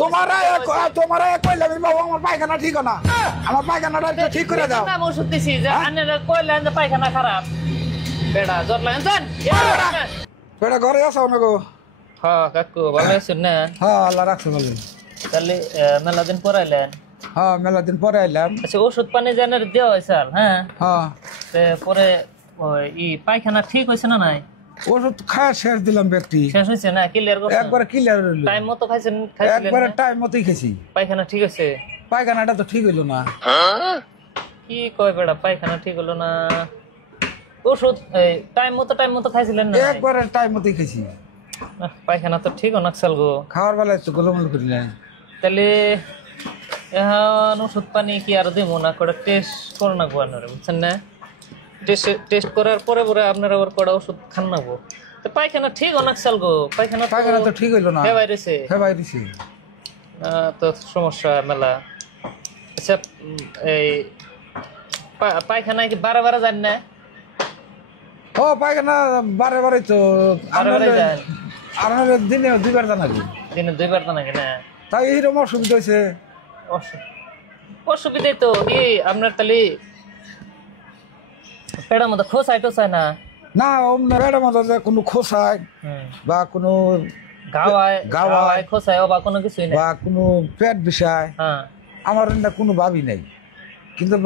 তোমার কইলাম বাবু আমার পায়খানা ঠিক না, আমার পায়খানাটা একটু ঠিক করে দাও। আমি ওষুধ দিছি যে আন্নারা কইলেন যে পায়খানা খারাপ, বেড়া জ্বর লাগেন জান। বেটা ঘরে আছো না গো? হ্যাঁ কাকু ভালো আছেন না? হ্যাঁ আল্লাহ রাখছে ভালো। তাহলে মেলা দিন পর আইলেন? হ্যাঁ মেলা দিন পরে আইলাম। আচ্ছা ওষুধ পানি জানার দেওয়া হয়েছে? হ্যাঁ হ্যাঁ পরে ই পায়খানা ঠিক হয়েছে না নাই? ওষুধ খায় শেষ দিলাম ব্যক্তি। শেষ হয়েছে না? ক্লিয়ার করছেন? একবার ক্লিয়ার হইল। টাইম মতো খাইছেন? একবারে টাইম মতোই খেছি। পায়খানা ঠিক আছে? পায়খানাটা তো ঠিক হইল না। কি কয় বেড়া পায়খানা ঠিক হলো না? ওষুধ টাইম মতো খাইছিলেন না? একবারে টাইম মতোই খেছি। পায়খানা তো ঠিক অনাকসাল গো। খাওয়ার বেলায় তো গোলমল করি না। তাহলে এখন ওষুধ পানি কি আর দিব না, করে টেস্ট করে না আপনারা, বুঝছেন না? টেস্ট করার পরে পরে আপনারা আবার কটা ওষুধ খান না গো। তো পায়খানা ঠিক অনাকসাল গো। পায়খানা তো ঠিক হইল না। হেবাই রয়েছে। হেবাই দিছি। তো সমস্যা মেলা। আচ্ছা এই পায়খানা কি বারে বারে যান না? ও পায়খানা বারে বারে তো যান। আর দিনে 2 বার জানা কি? দিনে 2 বার তো নাকি না? তাই এইরকম অসুবিধা হয়েছে। অসুবিধাই তো আপনার তাহলে পেটের মধ্যে খোসাই টোসায় না? না পেটের মধ্যে কোনো খোসায় বা কোনো গাওয়ায় খোসায় বা কোনো কিছুই না, বা কোনো পেট বিষয় আমার কোনো ভাবই নাই। কিন্তু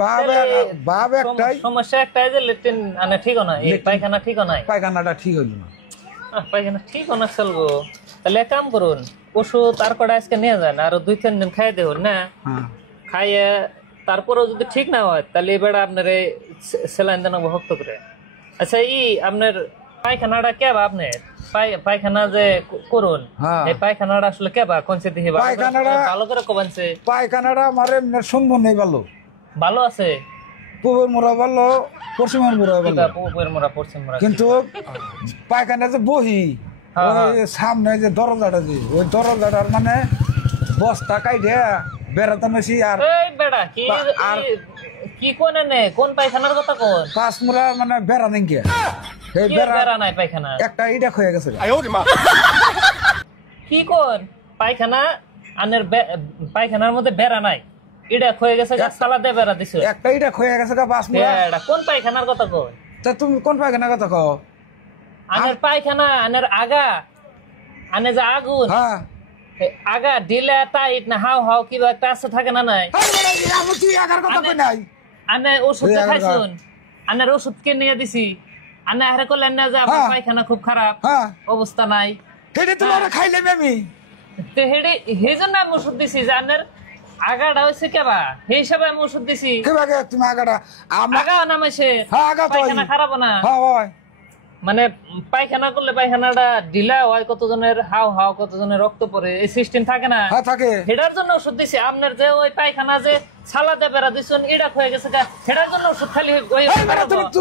ভাব একটাই সমস্যা, একটাই যে লেট্রিন আনে ঠিক না, এই পায়খানা ঠিক নাই। পায়খানাটা ঠিক হইল না। পায়খানা ঠিক না চলবো। তাহলে এক কাম করুন, ওষুধ আর কটা আজকে নিয়ে যান, আরো 2-3 দিন খাই দেন না। খাইয়ে তারপরেও যদি ঠিক না হয় তাহলে এবার আপনার স্যালাইন দেন ভক্ত করে। আচ্ছা আপনার পায়খানাটা কেবা? আপনার পায়খানা যে করুন, এই পায়খানাটা আসলে কেবা কোনছে দিকে? ভালো করে কবানছে পায়খানাটা আমার সুন্দর নেই। ভালো আছে, পূবের মোড়া ভালো, পশ্চিমের মোড়া ভালো। পূবের মোড়া পশ্চিম মোড়া, কিন্তু পায়খানা যে বহি সামনে যে দরজাটা যে ওই দরজাটার মানে বস্তা কাইডে বেড়াতে মেশি। আর বেড়া কি কোন কোন পায়খানার কথা কোন? 5 মোড়া মানে বেড়া নেই। এই বেড়া নাই পায়খানা, একটা ইটা হয়ে গেছে। কি কোন পায়খানা আনের পায়খানার মধ্যে বেড়া নাই? এটা হয়ে গেছে গাছতলা দিয়ে বেড়া দিছো, একটা ইটা হয়ে গেছে 5 মোড়া। কোন পায়খানার কথা কই? তা তুমি কোন পায়খানার কথা কও? আনের পায়খানা, আনের আগা, আনে যে আগুন, আগা ঢিলা টাইট না হাও হাও কি একটা আছে থাকে না নাই? আনে ওষুধ খাইছুন, আনের ওষুধ কে নিয়ে দিছি, আনে আরে করলেন না যে আপনার পায়খানা খুব খারাপ অবস্থা নাই, খাইলাম আমি তো সেই জন্য আমি ওষুধ দিছি যে আনের আগাটা হয়েছে কেবা, সেই হিসাবে আমি ওষুধ দিছি। তুমি আগাটা আগা নামাইছে, পায়খানা খারাপ না। মানে পায়খানা করলে পায়খানাটা ঢিলা হয়, কতজনের হাও হাও, কতজনের রক্ত পড়ে, এই সিস্টেম থাকে না? থাকে। সেটার জন্য ওষুধ দিছি। আপনার যে ওই পায়খানা যে ছালাতে বেড়া দিচ্ছেন এটা হয়ে গেছে, সেটার জন্য ওষুধ খালি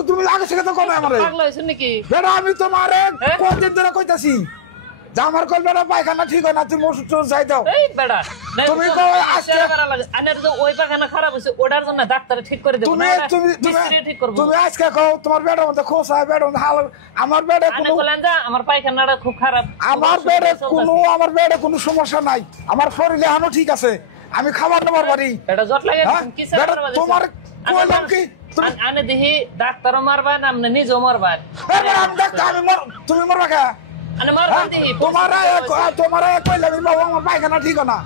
তুমি পাগলা হয়েছেন নাকি? আমি তোমার কতদিন ধরে কইতাছি যে আমার কলবেলা পায়খানা ঠিক হয় না, তুমি ওষুধ যাই দাও। এই বেড়া তুমি ওই পায়খানা খারাপ হয়েছে ওটার জন্য ডাক্তারে ঠিক করে দেবো, ঠিক করবো। তুমি আজকে কও তোমার বেড়ার মধ্যে খোসা, বেড়ার মধ্যে হাল, আমার বেড়ে আমার পায়খানাটা খুব খারাপ। আমার বেড়ে কোনো সমস্যা নাই, আমার শরীরে এখনো ঠিক আছে, আমি খাবার নেবার পারি। এটা জট লাগে তোমার কইলাম কি আনে দেখি ডাক্তারও মারবেন, আপনি নিজেও মারবেন। তুমি মরবা কে? তোমার কইলাম বাবু আমার পায়খানা ঠিক না,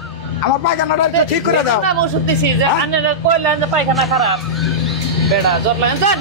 আমার পায়খানাটা ঠিক করে দাও। আমি ওষুধ দিছি যে আনে কইলেন যে পায়খানা খারাপ, বেড়া জট লাগে জান।